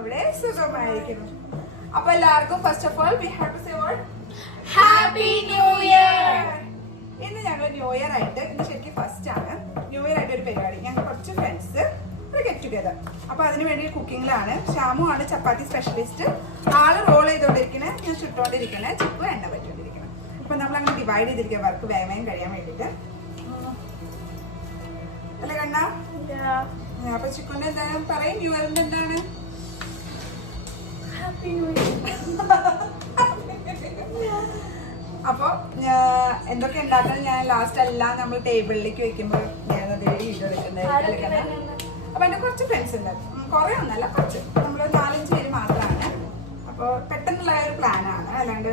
ഇവിടെ സുഖമായിരിക്കുന്നു. അപ്പൊ എല്ലാവർക്കും first of all we have to say what happy new year. ഇന്ന് ഞങ്ങൾ ന്യൂ ഇയർ ആയിട്ട്, ഇന്ന് ശരിക്കും ഫസ്റ്റ് ആണ് ന്യൂ ഇയർ ആയിട്ട് ഒരു പരിപാടി. ഞങ്ങൾ കുറച്ച് ഫ്രണ്ട്സ് ഒരു ഗെറ്റ് ടുഗെദർ. അപ്പൊ അതിന് വേണ്ടി കുക്കിങ്ങിലാണ്. ഷാമു ആണ് ചപ്പാത്തി സ്പെഷ്യലിസ്റ്റ്. ആള് റോൾ ചെയ്തോണ്ടിരിക്കണേ, ഞാൻ ചുട്ടോണ്ടിരിക്കണേ, ചിക്കു എണ്ണ പറ്റിക്കൊണ്ടിരിക്കണം. അപ്പൊ നമ്മൾ അങ്ങനെ ഡിവൈഡ് ചെയ്തിരിക്കുക വർക്ക് വേഗം കഴിയാൻ വേണ്ടിട്ട് അല്ലേ കണ്ണ? അപ്പൊ ചിക്കുന്റെ എന്താണ് പറയും, ന്യൂ ഇയറിന്റെ എന്താണ്? Happy new year. അപ്പൊ എന്തൊക്കെ ഉണ്ടാക്കുന്നത് ഞാൻ ലാസ്റ്റ് എല്ലാം നമ്മൾ ടേബിളിലേക്ക് വെക്കുമ്പോൾ ഞാൻ വീഡിയോ എടുക്കുന്നത്. അപ്പൊ എന്റെ കുറച്ച് ഫ്രണ്ട്സ് ഉണ്ട്, കുറെ ഒന്നല്ല, കുറച്ച്, നമ്മൾ 4-5 പേര് മാത്രമാണ്. അപ്പൊ പെട്ടെന്നുള്ള ഒരു പ്ലാനാണ്, അല്ലാണ്ട്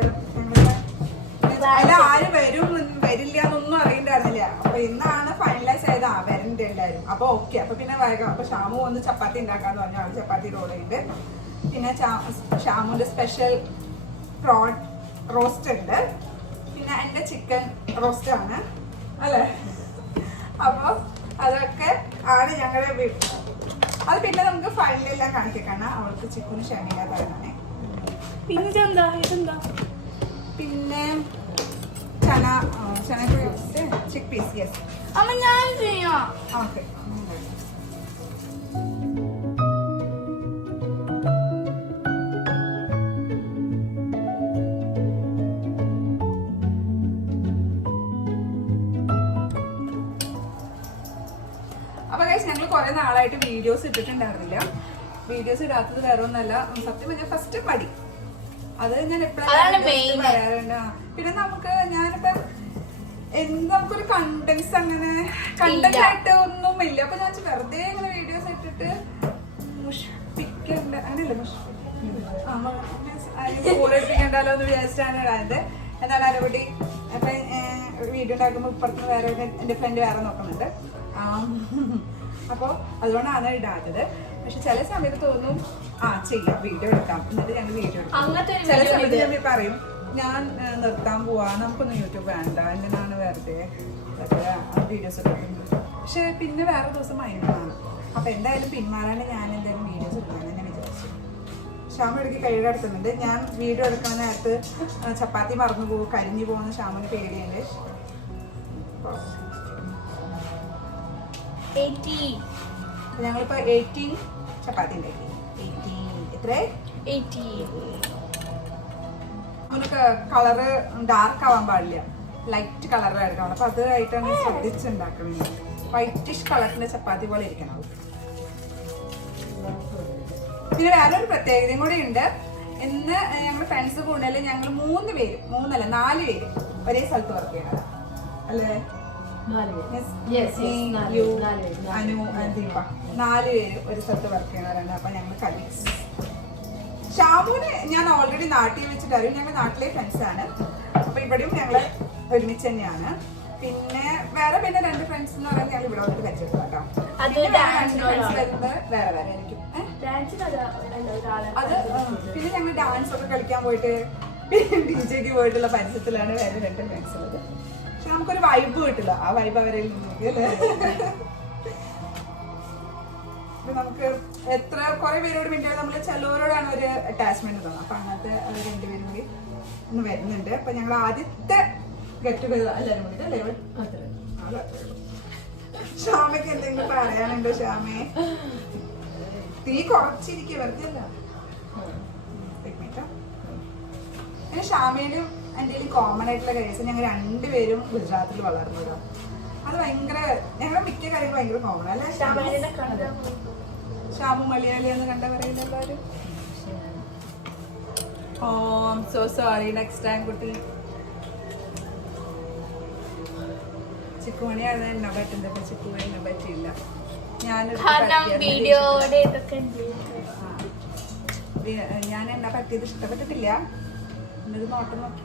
ആരും വരും വരില്ല എന്നൊന്നും അറിയണ്ടായിരുന്നില്ല. അപ്പൊ ഇന്നാണ് ഫൈനലൈസ് ചെയ്ത് വരണ്ടായിരുന്നു. അപ്പൊ ഓക്കെ, അപ്പൊ പിന്നെ വേഗം അപ്പൊ ഷാമു വന്ന് ചപ്പാത്തി ഉണ്ടാക്കാന്ന് പറഞ്ഞു. അവള് ചപ്പാത്തി റോൾ ചെയ്ത്, പിന്നെ ഷാമുന്റെ സ്പെഷ്യൽ പ്രോൺ റോസ്റ്റ് ഉണ്ട്, പിന്നെ എന്റെ ചിക്കൻ റോസ്റ്റ് ആണ് അല്ലേ. അപ്പൊ അതൊക്കെ ആണ് ഞങ്ങളുടെ വീട്ടിൽ. അത് പിന്നെ നമുക്ക് ഫൈനലെല്ലാം കാണിക്കാണ്. അവൾക്ക് ചിക്കന് ക്ഷമയില്ല പറയുന്നേ. പിന്നെ ചന ചിക്ക് പീസ്. യെസ് അമ്മ ഞാൻ ചെയ്യാം. ഓക്കെ. അപ്പൊ ഗൈസ്, ഞങ്ങൾ കുറെ നാളായിട്ട് വീഡിയോസ് ഇട്ടിട്ടുണ്ടായിരുന്നില്ല. വീഡിയോസ് ഇടാത്തത് വേറെ ഒന്നല്ല, സത്യം പറഞ്ഞാൽ ഫസ്റ്റ് മടി. അത് ഞാൻ എപ്പോഴും പറയാറുണ്ട്. പിന്നെ നമുക്ക് ഞാനിപ്പോ നമുക്കൊരു കണ്ടന്റ്സ് അങ്ങനെ കണ്ടന്റ് ആയിട്ട് ഒന്നും ഇല്ല. അപ്പൊ ഞാൻ വെറുതെ ഇങ്ങനെ വീഡിയോസ് ഇട്ടിട്ട് മുഷിപ്പിക്കണ്ട, അങ്ങനെയല്ലേ മുഷിപ്പിക്കണ്ടല്ലോ എന്ന് വിചാരിച്ചിട്ടാണ് ഇടാത്. എന്താണ് അരപടി അപ്പൊ വീഡിയോ ഉണ്ടാക്കുമ്പോ ഇപ്പുറത്ത് വേറെ എന്റെ ഫ്രണ്ട് വേറെ നോക്കുന്നുണ്ട്. അപ്പൊ അതുകൊണ്ടാണ് ഇടാത്തത്. പക്ഷെ ചില സമയത്ത് തോന്നും ചെയ്യാം, വീഡിയോ എടുക്കാം, എന്നിട്ട് ഞങ്ങൾ വീഡിയോ എടുക്കാം. ചില സമയത്ത് ഞാൻ പറയും ഞാൻ നിർത്താൻ പോവാ, നമുക്കൊന്നും യൂട്യൂബ് വേണ്ട, എന്തിനാണ് വെറുതെ വീഡിയോസ് എടുക്കുന്നത്. പക്ഷെ പിന്നെ വേറെ ദിവസം മൈൻഡാണ്. അപ്പൊ എന്തായാലും പിന്മാറാണ്ട് ഞാൻ എന്തായാലും വീഡിയോസ് എടുക്കാമെന്ന് തന്നെ വിചാരിച്ചു. ഷാമു ഇടയ്ക്ക് കഴുകെടുത്തുന്നുണ്ട്. ഞാൻ വീഡിയോ എടുക്കുന്ന നേരത്ത് ചപ്പാത്തി മറന്നു പോകും, കരിഞ്ഞു പോകുന്ന ഷാമുന് പേടിയുണ്ട്. ഞങ്ങളിപ്പോ 18 ചപ്പാത്തി ഉണ്ടാക്കി. 18 എത്ര? 18. നമുക്ക് കളറ് ഡാർക്ക് ആവാൻ പാടില്ല, ലൈറ്റ് കളർ എടുക്കണം. അപ്പൊ അതായിട്ടാണ് ശ്രദ്ധിച്ചുണ്ടാക്കുന്നത്. വൈറ്റിഷ് കളറിന്റെ ചപ്പാത്തി പോലെ ഇരിക്കണം. പിന്നെ വേറൊരു പ്രത്യേകതയും കൂടി ഉണ്ട്. ഇന്ന് ഞങ്ങളുടെ ഫ്രണ്ട്സ് കൂടുതൽ ഞങ്ങൾ 4 പേര് ഒരേ സ്ഥലത്ത് വർക്ക് ചെയ്യണത് അല്ലേ? അനു, ദീപ, 4 പേര് ഒരു സ്ഥലത്ത് വർക്ക് ചെയ്യണവരാണ്. അപ്പൊ ഞങ്ങൾ കലീഗ്സ്. ഷാമുവിനെ ഞാൻ ഓൾറെഡി നാട്ടിൽ വെച്ചിട്ട് അറിയും. ഞങ്ങൾ നാട്ടിലെ ഫ്രണ്ട്സ് ആണ്. അപ്പൊ ഇവിടെയും ഞങ്ങള് ഒരുമിച്ച് തന്നെയാണ്. പിന്നെ വേറെ 2 ഫ്രണ്ട്സ് എന്ന് പറയുന്നത് ഞങ്ങൾ ഇവിടെ വന്നിട്ട് വെച്ചിട്ട് കേട്ടോ. വേറെ വേറെ ആയിരിക്കും. അത് പിന്നെ ഞങ്ങൾ ഡാൻസ് ഒക്കെ കളിക്കാൻ പോയിട്ട് പിന്നെ DJ പോയിട്ടുള്ള പരിസരത്തിലാണ് വേറെ 2 ഫ്രണ്ട്സ് ഉള്ളത്. പക്ഷെ നമുക്കൊരു വൈബ് കിട്ടില്ല. ആ വൈബ് അവരെ അല്ലേ. നമുക്ക് എത്ര കുറെ പേരോട് മിണ്ടാതെ നമ്മൾ ചിലവരോടാണ് ഒരു അറ്റാച്ച്മെന്റ് തോന്നുന്നത്. അപ്പൊ അങ്ങനത്തെ അവർ 2 പേരും കൂടി ഇന്ന് വരുന്നുണ്ട്. അപ്പൊ ഞങ്ങൾ ആദ്യത്തെ ഗെറ്റ് ടുഗെദർ എല്ലാവരും കൂടി അല്ലേ? ഷാമയ്ക്ക് എന്തെങ്കിലും പറയാനുണ്ടോ? ഷാമേ തീ കുറച്ചിരിക്കുക, വെറുതെ അല്ല. പിന്നെ ഷാമയിലും എന്തെങ്കിലും കോമൺ ആയിട്ടുള്ള കേസ്, ഞങ്ങൾ 2 പേരും ഗുജറാത്തിൽ വളർന്നതാണ്. അത് ഭയങ്കര ഞങ്ങളുടെ മിക്ക കാര്യങ്ങളും ഭയങ്കര കോമൺ അല്ലേ? ഷാമു മലയാളി എന്ന് കണ്ട പറയുന്ന എല്ലാവരും. സോ സോറി, നെക്സ്റ്റ് ടൈം കുട്ടി. ചിക്കുമണിയാണ് എന്നെ പറ്റുന്നത്. ചിക്കുമണി എന്നെ പറ്റിയില്ല. ഞാൻ എന്നെ പറ്റിയത് ഇഷ്ടപ്പെട്ടിട്ടില്ല. എന്നത് നോട്ടം നോക്കി